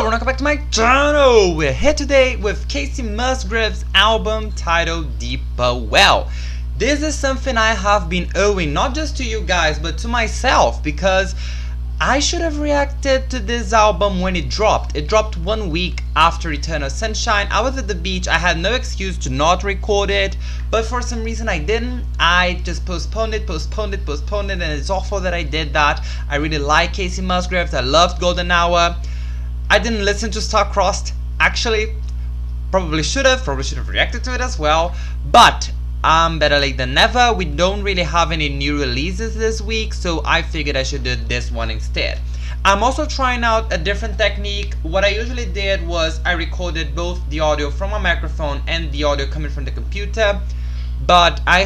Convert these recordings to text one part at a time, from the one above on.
Hello, welcome back to my channel. We're here today with Kacey Musgraves' album titled Deeper Well. This is something I have been owing not just to you guys but to myself, because I should have reacted to this album when it dropped. It dropped 1 week after Eternal Sunshine. I was at the beach, I had no excuse to not record it, but for some reason I didn't. I just postponed it, and it's awful that I did that. I really like Kacey Musgraves, I loved Golden Hour. I didn't listen to Star-Crossed, actually. Probably should have reacted to it as well, but better late than never. We don't really have any new releases this week, so I figured I should do this one instead. I'm also trying out a different technique. What I usually did was I recorded both the audio from my microphone and the audio coming from the computer, but I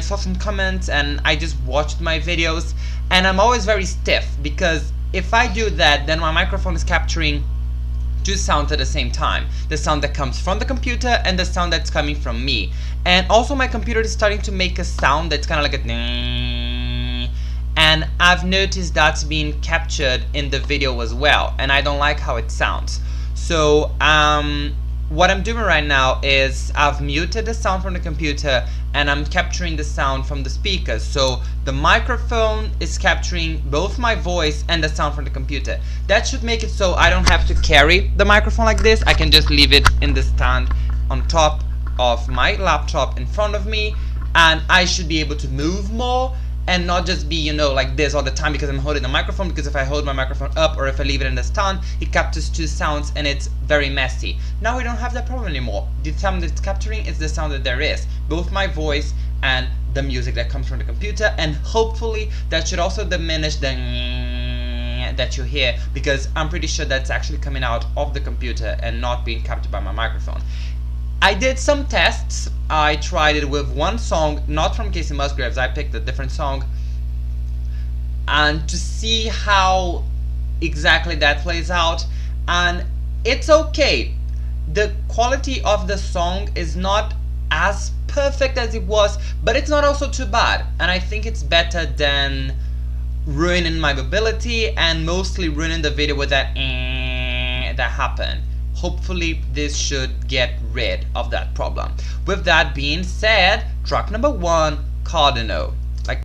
saw some comments and I just watched my videos, and I'm always very stiff because if I do that, then my microphone is capturing two sounds at the same time. The sound that comes from the computer and the sound that's coming from me. And also my computer is starting to make a sound that's kind of like a and I've noticed that's being captured in the video as well, and I don't like how it sounds. So what I'm doing right now is I've muted the sound from the computer and I'm capturing the sound from the speakers. So the microphone is capturing both my voice and the sound from the computer. That should make it so I don't have to carry the microphone like this. I can just leave it in the stand on top of my laptop in front of me, and I should be able to move more and not just be, you know, like this all the time because I'm holding the microphone. Because if I hold my microphone up or if I leave it in the stand, it captures two sounds and it's very messy. Now we don't have that problem anymore. The sound that's capturing is the sound that there is, both my voice and the music that comes from the computer, and hopefully that should also diminish the that you hear, because I'm pretty sure that's actually coming out of the computer and not being captured by my microphone. I did some tests. I tried it with one song, not from Kacey Musgraves. I picked a different song, and to see how exactly that plays out, and it's okay. The quality of the song is not as perfect as it was, but it's not also too bad, and I think it's better than ruining my ability and mostly ruining the video with that that happened. Hopefully this should get rid of that problem. With that being said, track number 1, Cardinal. Like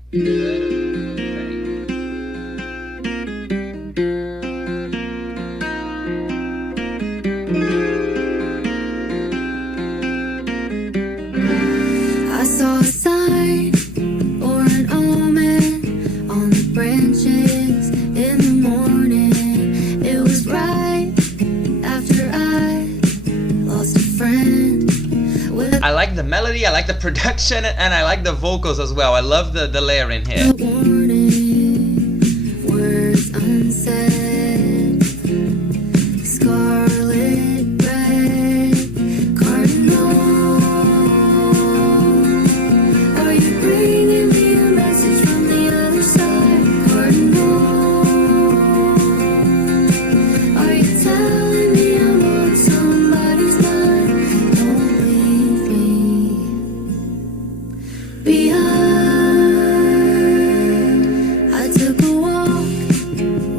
I saw a sign or an omen on the branches in the morning. It was right after I lost a friend. I like the melody, I like the production, and I like the vocals as well. I love the layering here. Warning, words unsaid, scarlet red, cardinal. Are you bringing me a message from the other side, cardinal? Are you telling me I'm on somebody's mind? Don't leave me behind. I took a walk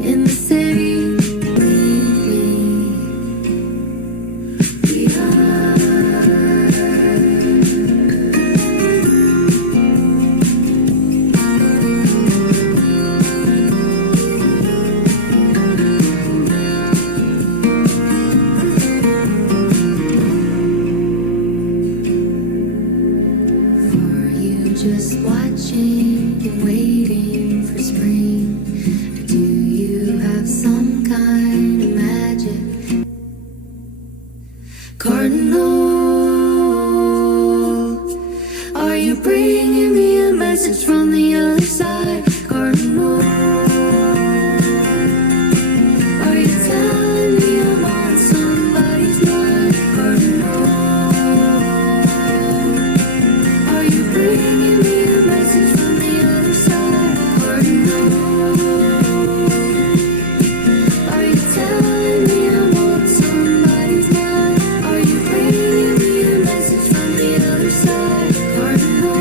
in the city. Leave me behind. Are you just watching and waiting for spring? Or do you have some kind of magic? Cardinal, are you bringing me a message from the other side? Cardinal, are you telling me I'm on somebody's mind? Cardinal, are you bringing me a message from the other side? Cardinal, are you telling me I'm on somebody's mind? Are you bringing me a message from the other side? Cardinal.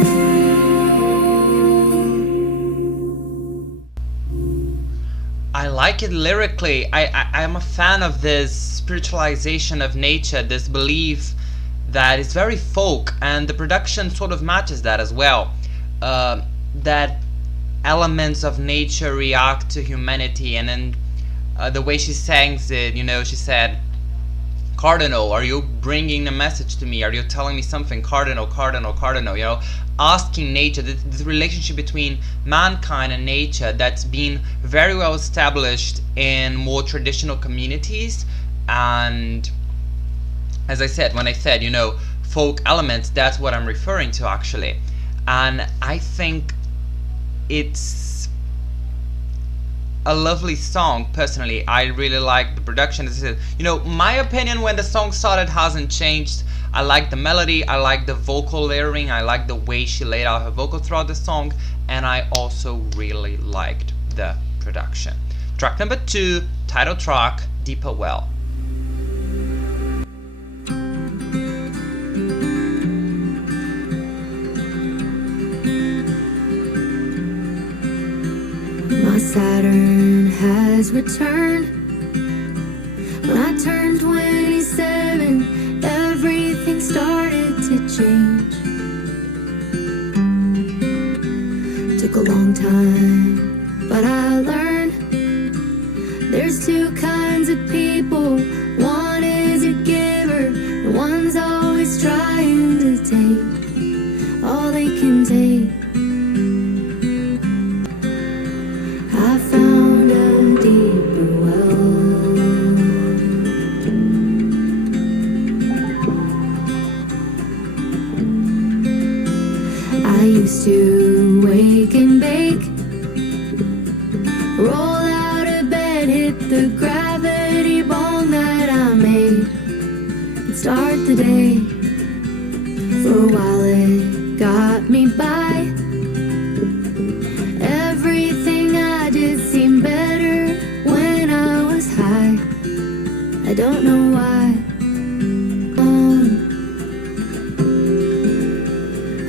lyrically, I'm a fan of this spiritualization of nature, this belief that is very folk, and the production sort of matches that as well. That elements of nature react to humanity, and then the way she sings it, she said, Cardinal, are you bringing a message to me? Are you telling me something? Cardinal, Cardinal, Cardinal, asking nature, this relationship between mankind and nature that's been very well established in more traditional communities. And as I said, when I said, folk elements, that's what I'm referring to actually. And I think it's a lovely song. Personally, I really like the production. My opinion when the song started hasn't changed. I like the melody, I like the vocal layering, I like the way she laid out her vocal throughout the song, and I also really liked the production. Track number 2, title track, Deeper Well. My Saturn has returned. When I turned 27, everything started to change. Took a long time, but I learned there's two kinds of people. One is a giver, and one's always trying to take all they can take. I found a deeper well. I used to wake and bake, roll out of bed, hit the gravity bong that I made, and start the day. For a while it got me by. Everything I did seemed better when I was high. I don't know why.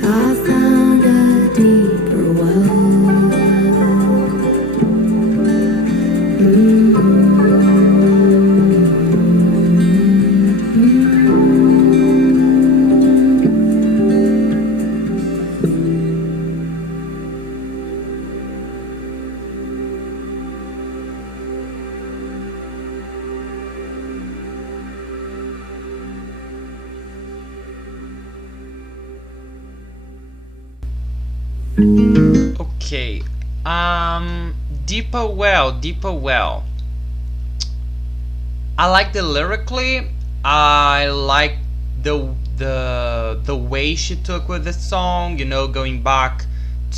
I found a deeper well. Okay, Deeper Well, Deeper Well. I like the lyrically. I like the way she took with the song, going back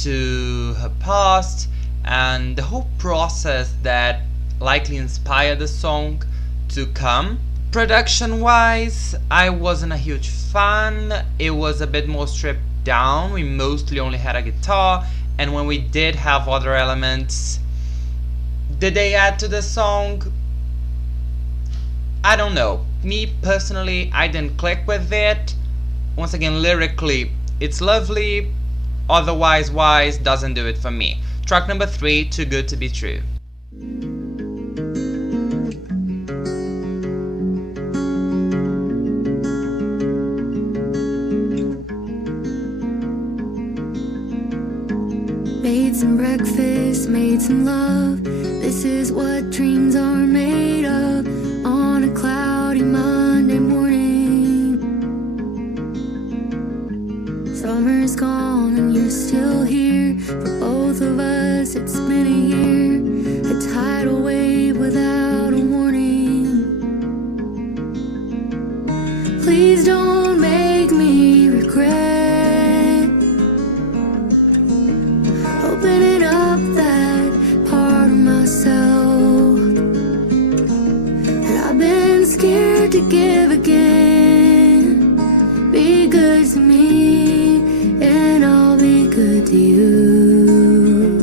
to her past, and the whole process that likely inspired the song to come. Production wise, I wasn't a huge fan. It was a bit more stripped down. We mostly only had a guitar, and when we did have other elements, did they add to the song? I don't know. Me personally, I didn't click with it. Once again, lyrically, it's lovely. Otherwise wise, doesn't do it for me. Track number 3, Too Good to Be True. Made some breakfast, made some love. This is what dreams are made of. On a cloudy Monday morning, summer's gone and you're still here. For both of us it's been a year, a tidal wave without a warning. Please don't make me regret opening up that part of myself that I've been scared to give again. Be good to me and I'll be good to you,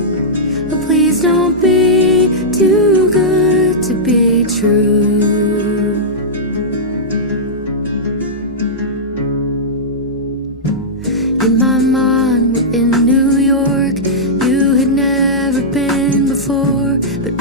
but please don't be too good to be true. In my mind, we're in New York. You had never been before, but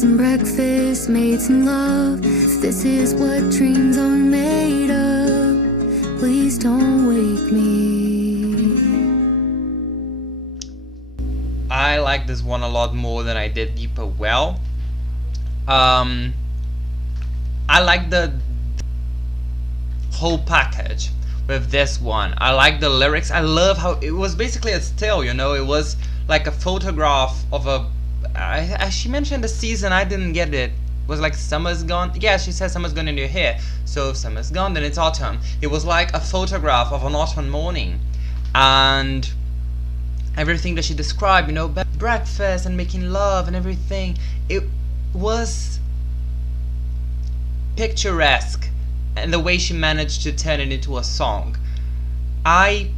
some breakfast, made some love. If this is what dreams are made of, please don't wake me. I like this one a lot more than I did Deeper Well. I like the whole package with this one. I like the lyrics. I love how it was basically a still, you know, it was like a photograph of a she mentioned the season, I didn't get it. It was like summer's gone. Yeah, she said summer's gone in your hair. So if summer's gone, then it's autumn. It was like a photograph of an autumn morning. And everything that she described, you know, breakfast and making love and everything, it was picturesque, and the way she managed to turn it into a song. I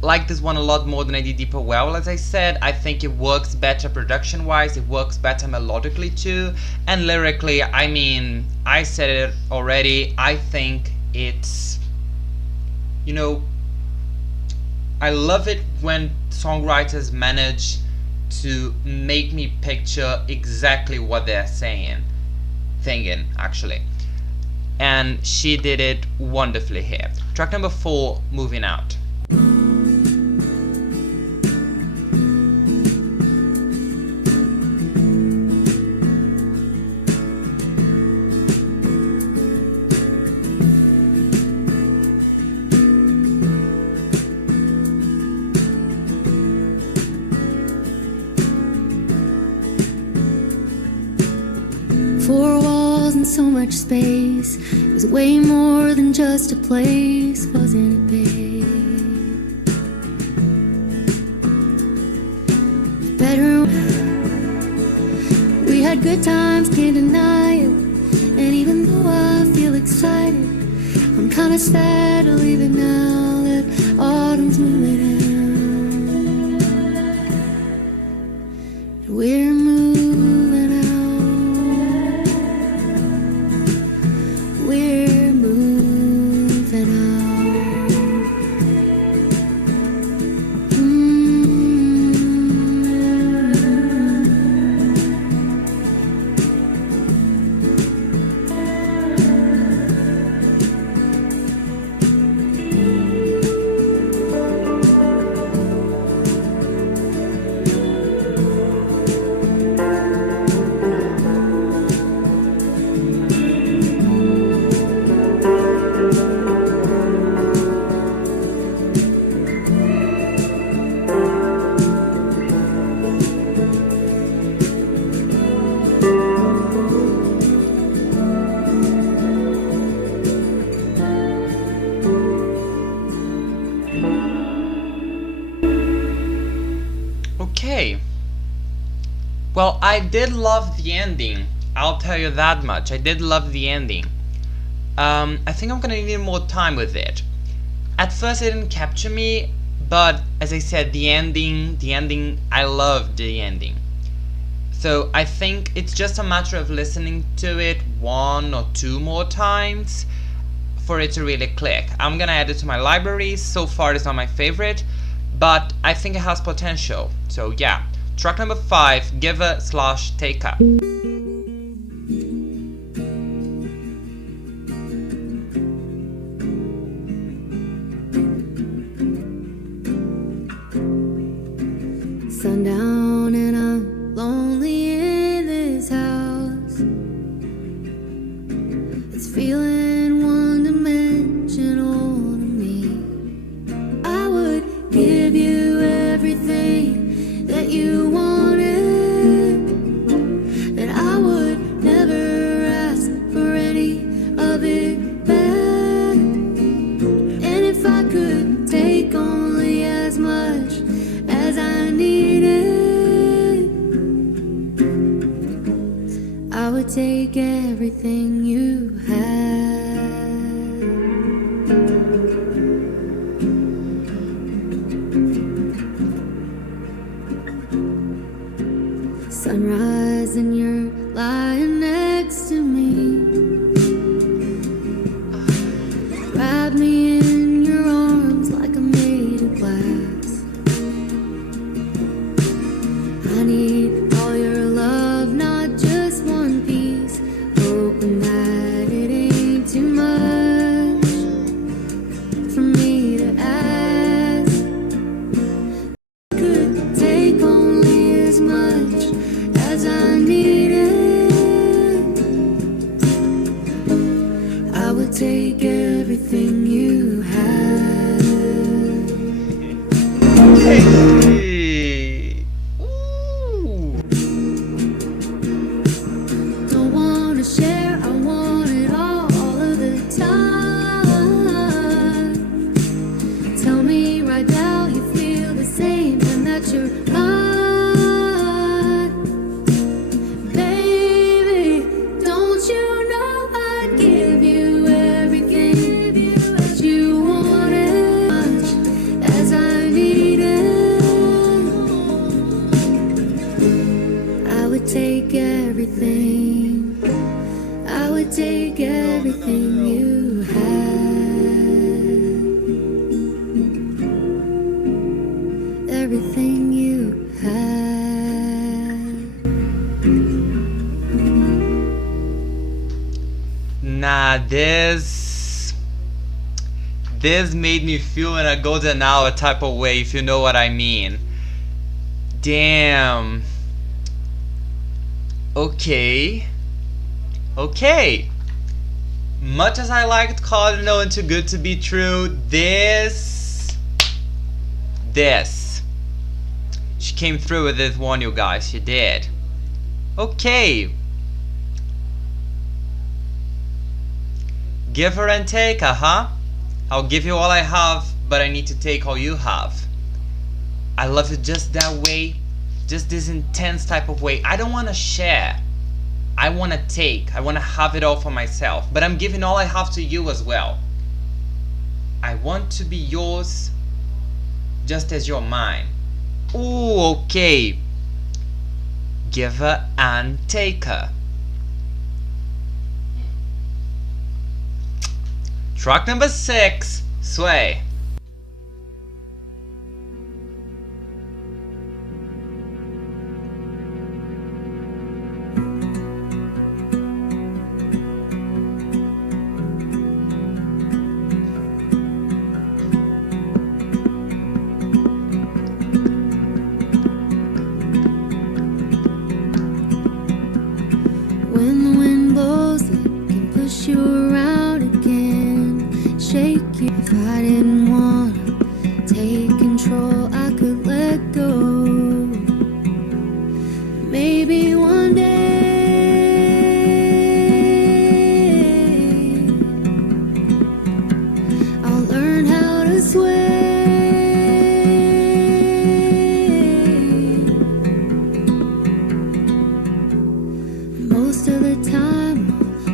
like this one a lot more than I did Deeper Well. As I said, I think it works better production wise, it works better melodically too, and lyrically, I mean, I said it already, I think it's, you know, I love it when songwriters manage to make me picture exactly what they're thinking actually, and she did it wonderfully here. Track number 4, Moving Out. 4 walls and so much space. It was way more than just a place, wasn't it, babe? The bedroom, we had good times, can't deny it. And even though I feel excited, I'm kinda sad to leave it now that autumn's moving in. We're moving out. We're moving out. Okay. Well, I did love the ending. I'll tell you that much. I did love the ending. I think I'm gonna need more time with it. At first it didn't capture me, but as I said, the ending, I loved the ending. So I think it's just a matter of listening to it 1 or 2 more times for it to really click. I'm gonna add it to my library. So far it's not my favorite, but I think it has potential. So yeah, track number 5, Giver/Taker. Sundown and I'm lonely in this house. It's feeling one-dimensional to me. I would give you everything that you wanted, and I would never ask for any of it back. And if I could take only as much as I needed, I would take everything you had. Sunrise and you're lying next to me. Wrap me in your arms like I'm made of glass. I need all your love, not just everything you had. Nah, this made me feel in a golden hour type of way, if you know what I mean. Damn. Okay. Much as I liked Cardinal and Too Good to Be True, this she came through with this one, you guys. She did. Okay. Give her and take her, huh? I'll give you all I have, but I need to take all you have. I love you just that way, just this intense type of way. I don't want to share. I want to take. I want to have it all for myself, but I'm giving all I have to you as well. I want to be yours just as you're mine. Ooh, okay. Give her and take her. Track number 6, Sway. When the wind blows, it can push you around again, shake you. If I didn't wanna take control, I could let go. Maybe one day I'll learn how to sway. Most of the time,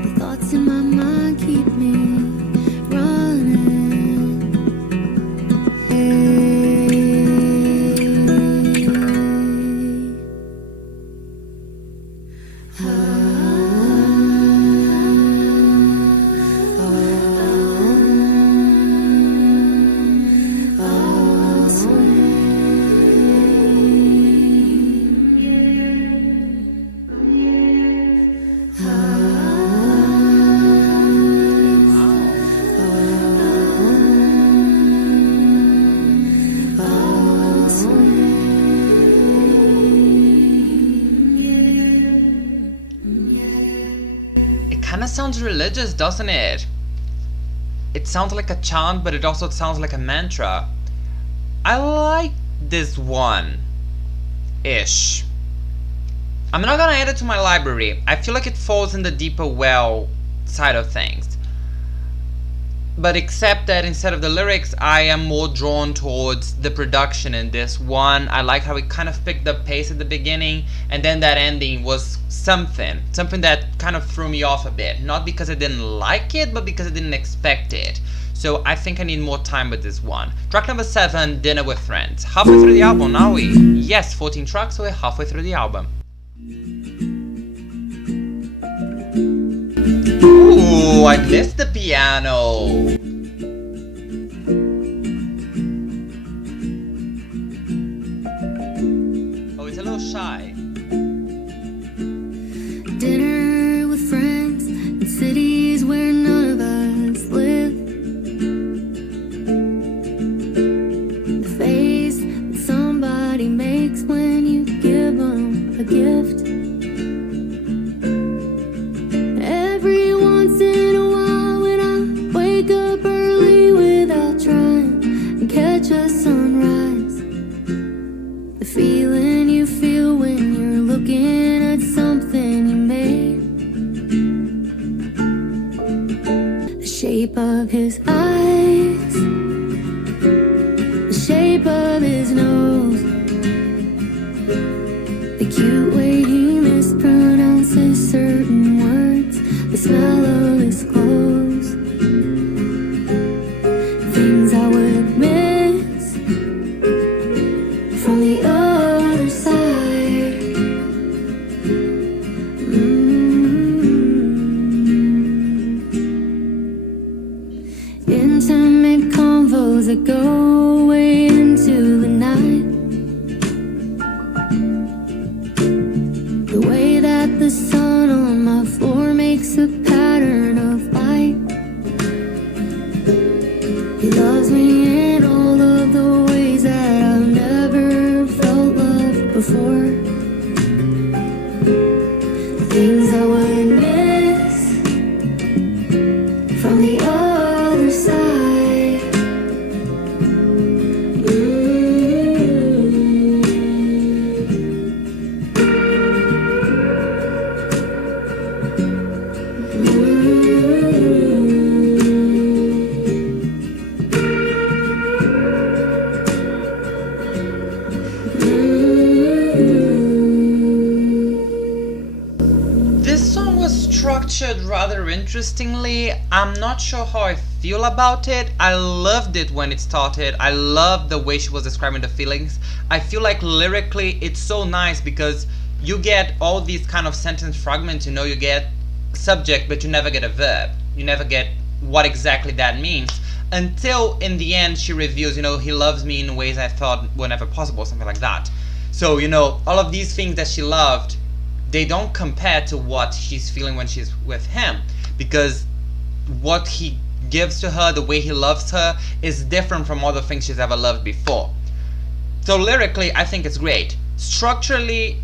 the thoughts in my mind keep me running. I'll It kind of sounds religious, doesn't it? It sounds like a chant, but it also sounds like a mantra. I like this one ish. I'm not gonna add it to my library. I feel like it falls in the deeper well side of things. But except that instead of the lyrics, I am more drawn towards the production in this one. I like how it kind of picked up pace at the beginning, and then that ending was something that kind of threw me off a bit. Not because I didn't like it, but because I didn't expect it. So I think I need more time with this one. Track number 7, Dinner with Friends. Halfway through the album, are we? Yes, 14 tracks, so we're halfway through the album. Ooh, I missed the piano. Oh, it's a little shy. dinner with friends in cities where none of us live. The face that somebody makes when you give them a gift. Every once in a while when I wake up early without trying and catch a sunrise, the feeling you feel when you're looking at something you made, the shape of his eyes, the shape of his nose, the cute way he mispronounces certain words, the smell of his clothes, things I would miss from the other side. before. Things I would miss from the other side. This song was structured rather interestingly. I'm not sure how I feel about it. I loved it when it started. I loved the way she was describing the feelings. I feel like lyrically it's so nice because you get all these kind of sentence fragments, you get subject but you never get a verb. You never get what exactly that means until in the end she reveals, he loves me in ways I thought were never possible, something like that. So, all of these things that she loved, they don't compare to what she's feeling when she's with him, because what he gives to her, the way he loves her, is different from all the things she's ever loved before. So lyrically, I think it's great. Structurally,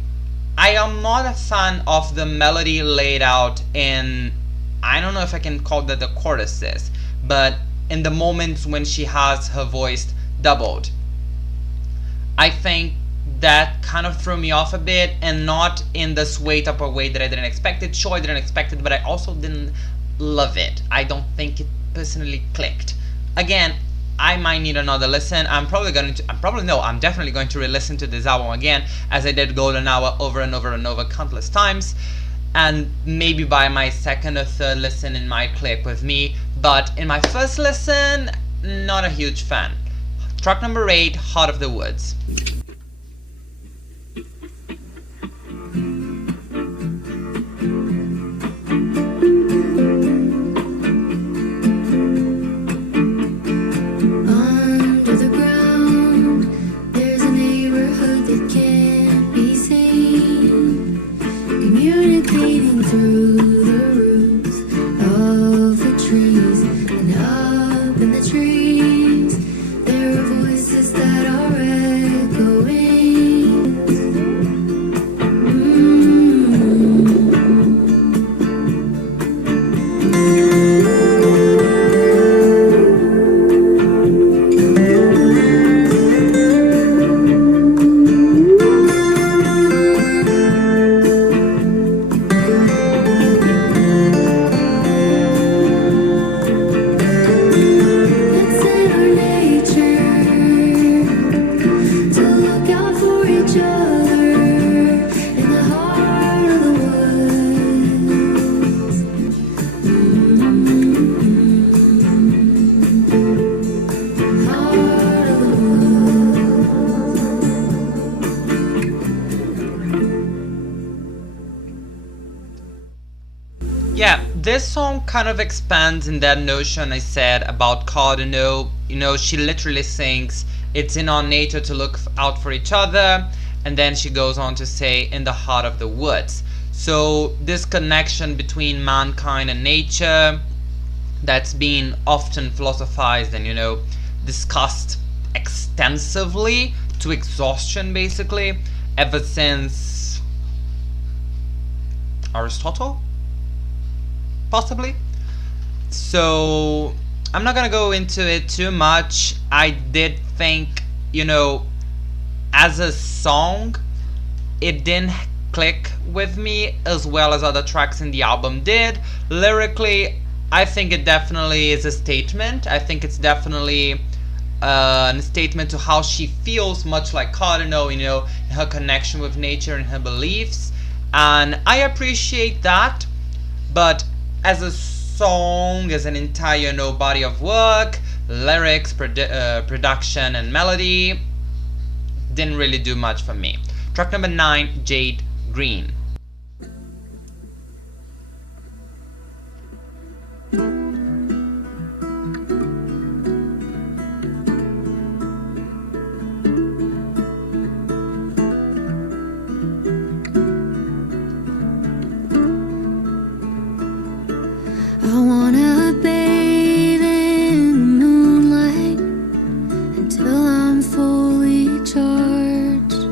I am not a fan of the melody laid out in, I don't know if I can call that the choruses, but in the moments when she has her voice doubled. I think that kind of threw me off a bit, and not in the sway type of way that I didn't expect it. Sure, I didn't expect it, but I also didn't love it. I don't think it personally clicked. Again, I might need another listen. I'm definitely going to re-listen to this album again, as I did Golden Hour over and over and over countless times. And maybe by my second or third listen it might click with me, but in my first listen, not a huge fan. Track number 8, Heart of the Woods. Under the ground, there's a neighborhood that can't be seen, communicating through the roots of the trees. And up in the trees, there are voices that are echoing. It's in our nature to look out for each other in the heart of the woods. Heart of the Yeah, this song kind of expands in that notion I said about Cardinal. She literally sings, it's in our nature to look out for each other, and then she goes on to say, in the heart of the woods. So this connection between mankind and nature that's been often philosophized and, discussed extensively to exhaustion, basically, ever since Aristotle? Possibly. So I'm not gonna go into it too much. I did think, as a song, it didn't click with me as well as other tracks in the album did. Lyrically, I think it definitely is a statement. I think it's definitely a statement to how she feels, much like Cardinal, her connection with nature and her beliefs. And I appreciate that, but as a song, as an entire body of work, lyrics, production, and melody, didn't really do much for me. Track number 9, Jade Green. I wanna bathe in the moonlight until I'm fully charged.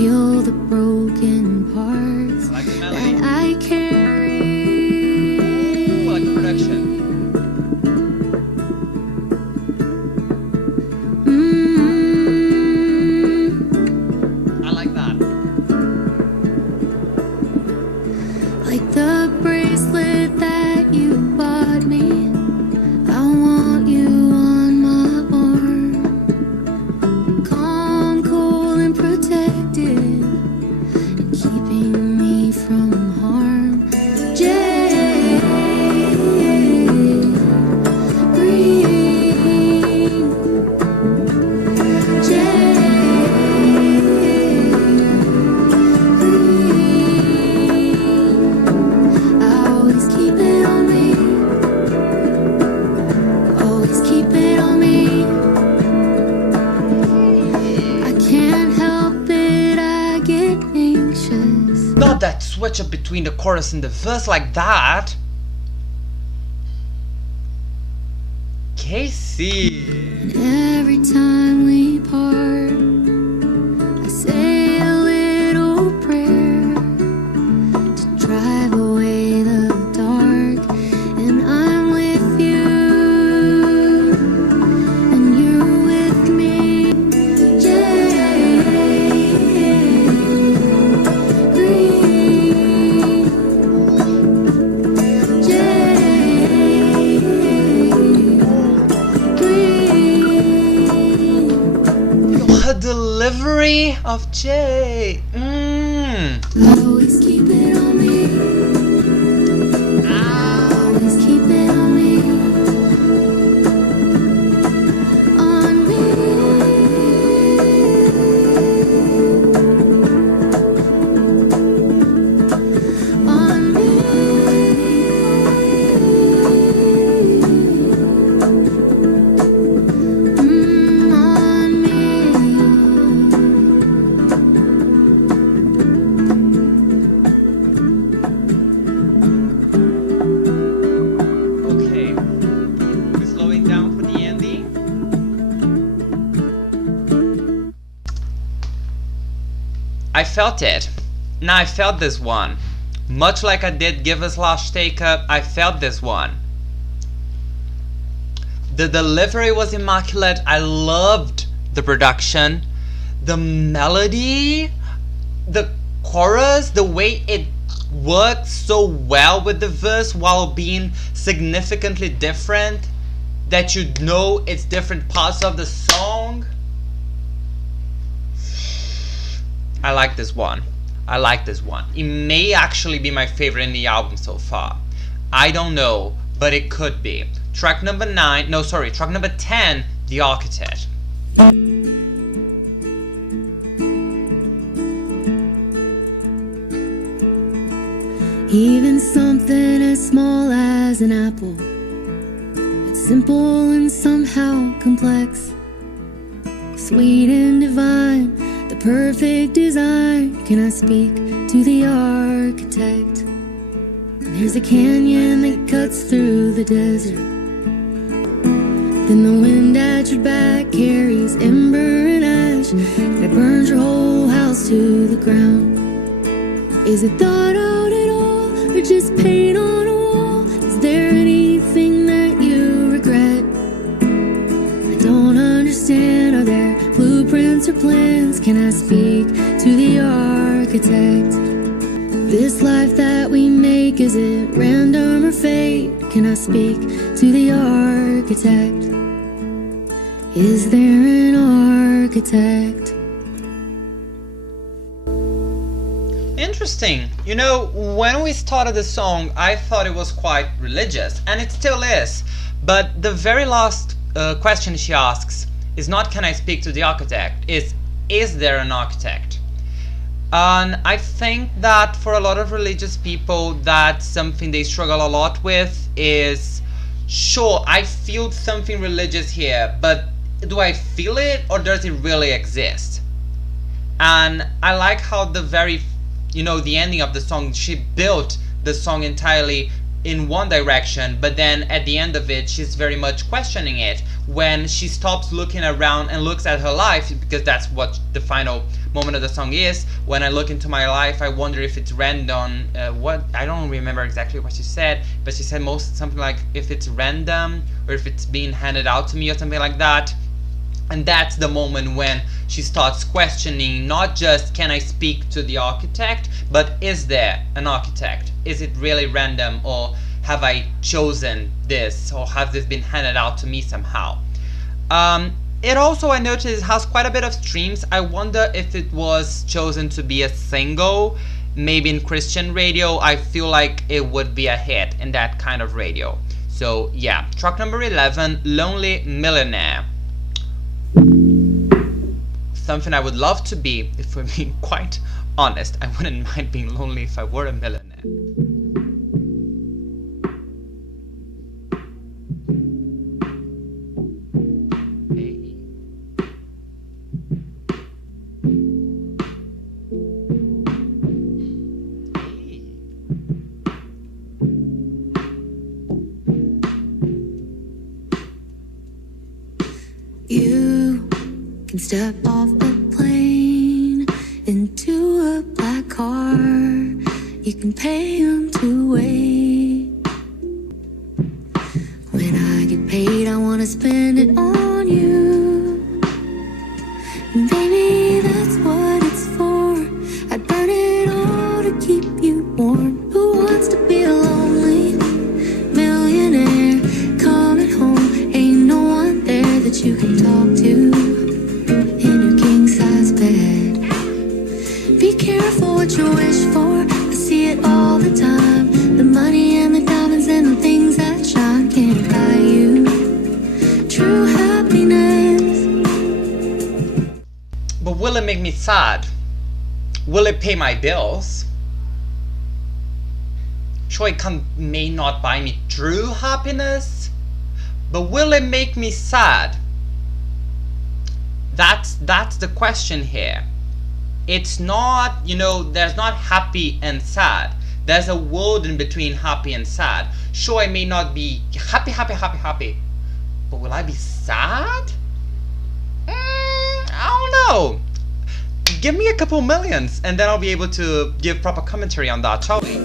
heal the broken parts I like the melody. that I carry. Ooh, I like the production. I like that. Like the bracelet that you bought me, I want you on my arm. Calm, cool, and protected, and keeping me from harm. Jade, green, jade, green. I always keep it on me. Always keep it on me. I can't help it, I get anxious. Not that switch up between the chorus and the verse like that. Kacey. And every time we part, I say a little prayer to drive away the dark. And I'm with you, and you're with me. Jade, green, jade, green. Her delivery of J. Always keep it on me. Always keep it on me. On me. On me. On me. Okay. We're slowing down for the ending. I felt it. Now I felt this one. Much like I did Give Us Lost Take Up, I felt this one. The delivery was immaculate. I loved the production. The melody, the chorus, the way it worked so well with the verse while being significantly different, that you know it's different parts of the song. I like this one. I like this one. It may actually be my favorite in the album so far. I don't know, but it could be. Track number 10, The Architect. Even something as small as an apple, it's simple and somehow complex, sweet and divine, the perfect design. Can I speak to the architect? There's a canyon that cuts through the desert, then the wind at your back carries ember and ash that burns your whole house to the ground. Is it thought out at all, or just paint on a wall? Is there anything that you regret? I don't understand. Are there blueprints or plans? Can I speak to the architect? This life that we make, is it random or fate? Can I speak to the architect? Is there an architect? Interesting. You know, when we started the song, I thought it was quite religious, and it still is. But the very last question she asks is not "Can I speak to the architect?" Is there an architect? And I think that for a lot of religious people, that's something they struggle a lot with. Is, sure, I feel something religious here, but do I feel it, or does it really exist? And I like how the ending of the song, she built the song entirely in one direction, but then at the end of it, she's very much questioning it. when she stops looking around and looks at her life, because that's what the final moment of the song is. When I look into my life, I wonder if it's random. What, I don't remember exactly what she said, but she said something like if it's random or if it's being handed out to me or something like that. And that's the moment when she starts questioning, not just can I speak to the architect, but is there an architect? Is it really random, or have I chosen this, or has this been handed out to me somehow? It also, I noticed, has quite a bit of streams. I wonder if it was chosen to be a single. Maybe in Christian radio, I feel like it would be a hit in that kind of radio. So yeah, track number 11, Lonely Millionaire. Something I would love to be, if we're being quite honest. I wouldn't mind being lonely if I were a millionaire. You can step off a plane into a black car. You can pay them to wait. When I get paid, I wanna spend it on you. And baby, that's what it's for. I'd burn it all to keep you warm. Who wants to be a lonely millionaire coming home? Ain't no one there that you can talk to in your king-size bed. Be careful what you wish for. I see it all the time. The money and the diamonds and the things that shine can't buy you true happiness. But will it make me sad? Will it pay my bills? Sure, it may not buy me true happiness, but will it make me sad? That's the question here. It's not, there's not happy and sad. There's a world in between happy and sad. Sure, I may not be happy, but will I be sad? I don't know. Give me a couple millions and then I'll be able to give proper commentary on that, shall we?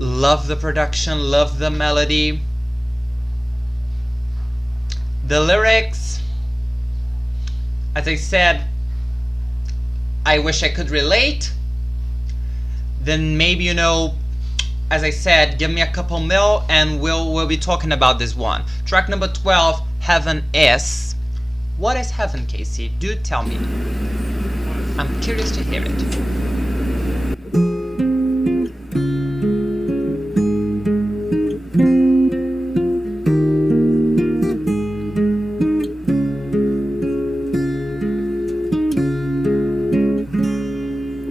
Love the production, love the melody. The lyrics, as I said, I wish I could relate. Then maybe, as I said, give me a couple mil and we'll be talking about this one. Track number 12, Heaven Is. What is heaven, Kacey? Do tell me. I'm curious to hear it.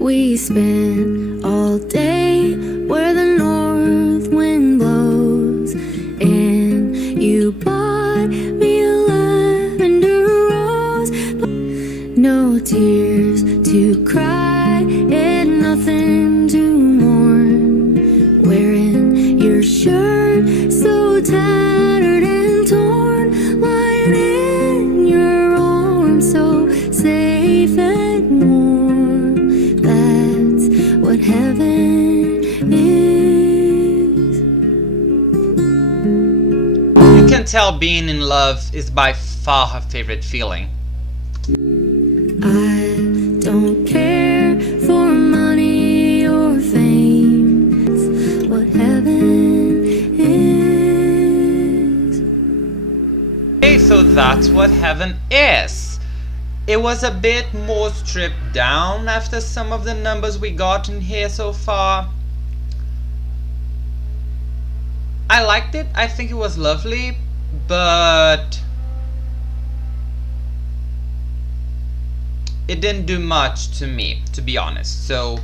We spent all day where the north wind blows, and you bought me a lavender rose. No tears to cry and nothing to mourn, wearing your shirt so tattered and torn, lying in your arms so safe and warm. That's what heaven is. You can tell being in love is by far her favorite feeling. I don't care for money or fame. It's what heaven is. Okay, so that's what heaven is. It was a bit more stripped down after some of the numbers we got in here so far. I liked it. I think it was lovely, but it didn't do much to me, to be honest. So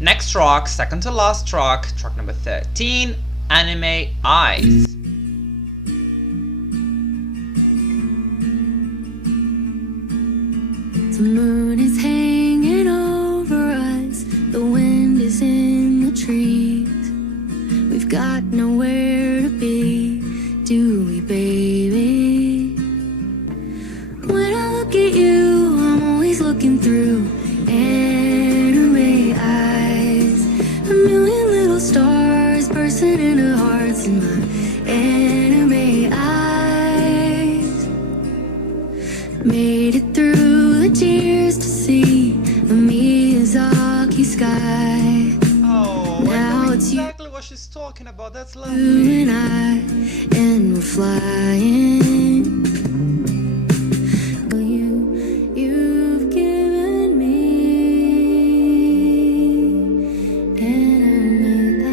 next track, second to last track, track number 13, Anime Eyes. The moon is hanging over us, the wind is in the trees. We've got nowhere to be, do we, baby? When I look at you, I'm always looking through anime eyes. A million little stars bursting into hearts in my anime eyes. Made it through the tears to see the Miyazaki sky. Oh, Now I know it's exactly what she's talking about. That's you lovely. and I, and we're flying. You've given me anime eyes,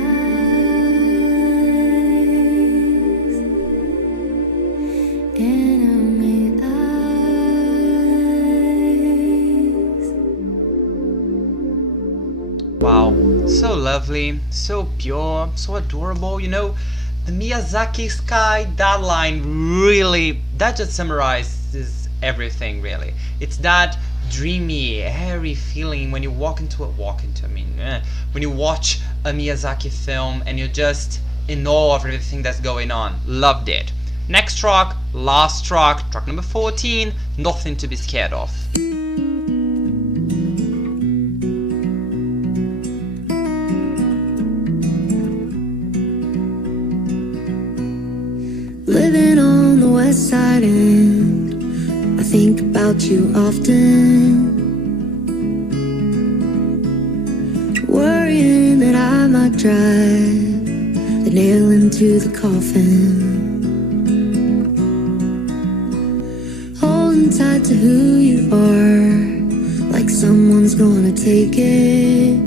anime eyes. Wow, so lovely, so pure, so adorable. You know, the Miyazaki sky, that line really, that just summarizes everything really. It's that dreamy, airy feeling when you when you watch a Miyazaki film and you're just in awe of everything that's going on. Loved it. Next track, last track, track number 14, Nothing to Be Scared Of. Living on the west side end, I think about you often, worrying that I might drive the nail into the coffin, holding tight to who you are, like someone's gonna take it.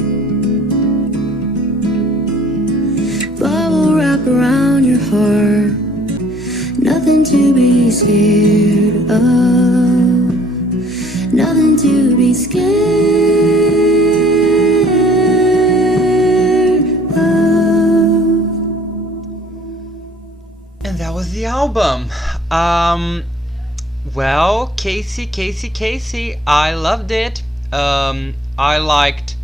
Bubble wrap around your heart, nothing to be scared of, nothing to be scared of. And that was the album. Well, Kacey, I loved it. I liked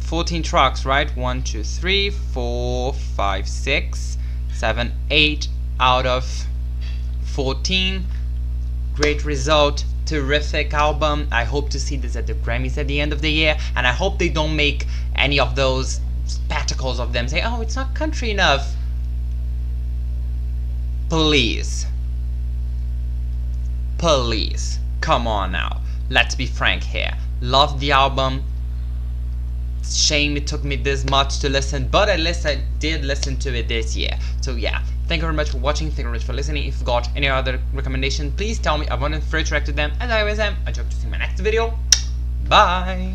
14 tracks, right? 1, 2, 3, 4, 5, 6, 7, 8 out of 14. Great result. Terrific album. I hope to see this at the Grammys at the end of the year, and I hope they don't make any of those spectacles of them say, oh, it's not country enough. Please, come on now, let's be frank here. Loved the album. Shame it took me this much to listen, but at least I did listen to it this year. So yeah, thank you very much for watching, thank you very much for listening. If you've got any other recommendation, please tell me. I want to react to them, as I always am. I hope to see you in my next video. Bye.